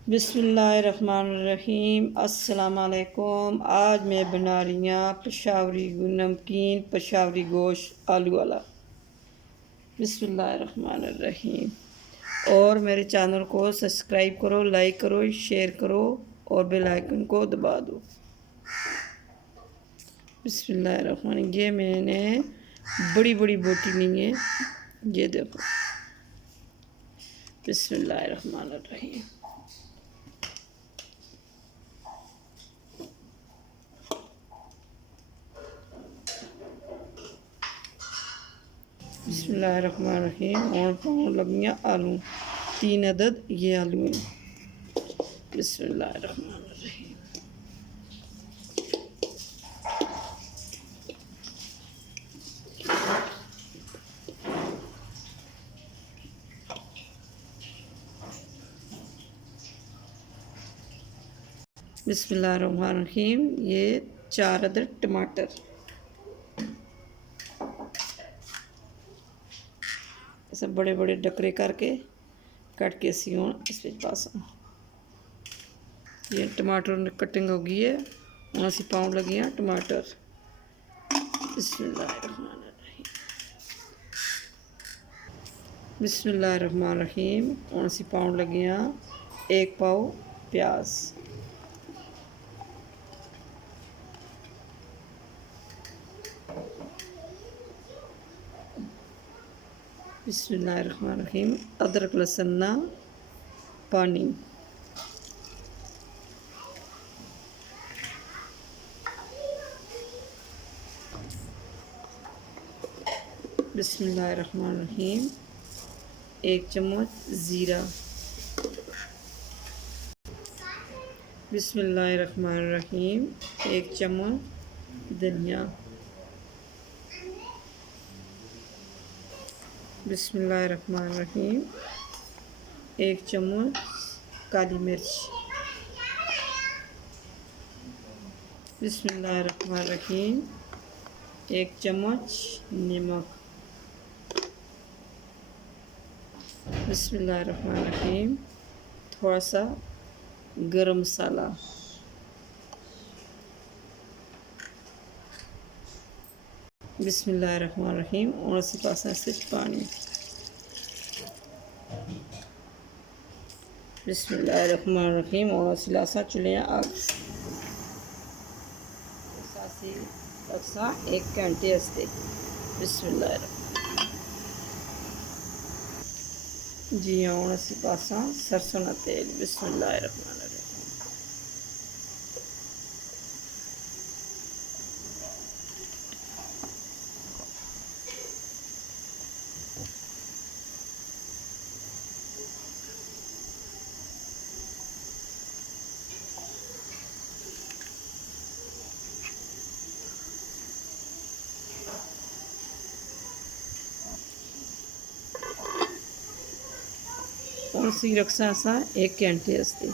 बिस्मिल्लाहिर्रहमानिर्रहीम। अस्सलाम वालेकुम। आज मैं बना रही हूँ पेशावरी नमकीन पेशावरी गोश्त आलू वाला। बिस्मिल्लाहिर्रहमानिर्रहीम। और मेरे चैनल को सब्सक्राइब करो, लाइक करो, शेयर करो और बेल आइकन को दबा दो। बिस्मिल्लाहिर्रहमानिर्रहीम। ये मैंने बड़ी बड़ी बोटी ली है, ये देखो। बिस्मिल्लाहिर्रहमानिर्रहीम। बिस्मिल्लाहिर्रहमानिर्रहीम। और पाँव लगियाँ आलू, 3 अदद ये आलू हैं। बिस्मिल्लाहिर्रहमानिर्रहीम। बिस्मिल्लाहिर्रहमानिर्रहीम। ये 4 अदद टमाटर, ऐसे बड़े बड़े डकरे करके कट के सी हूँ इस पास। ये टमाटर कटिंग हो गई है, हम असी पाउंड लगी हैं टमाटर। बिस्मिल्लाहिर्रहमानिर्रहीम। बिस्मिल्लाहिर्रहमानिर्रहीम। हम असी पाउंड लगी हैं 1 पाव प्याज। बिस्मिल्लाहिर्रहमानिर्रहीम। अदरक लहसुन पानी। बिस्मिल्लाहिर्रहमानिर्रहीम। 1 चम्मच ज़ीरा। बिस्मिल्लाहिर्रहमानिर्रहीम। 1 चम्मच धनिया। बिस्मिल्लाहिर्रहमानिर्रहीम। 1 चम्मच काली मिर्च। बिस्मिल्लाहिर्रहमानिर्रहीम। 1 चम्मच नमक। बिस्मिल्लाहिर्रहमानिर्रहीम। थोड़ा सा गरम मसाला। बिस्मिल्लाहिर्रहमानिर्रहीम। और इसी पास से पानी। बिस्मिल्लाहिर्रहमानिर्रहीम। और सिलासा चुले आग रखसा 1 घंटे हस्ते। बिस्मिल्लाहिर्रहमानिर्रहीम। जी हाँ, असी पासा सरसों का तेल। बिस्मिल्लाहिर्रहमानिर्रहीम। और सी रखसा 1 घंटे हस्ते।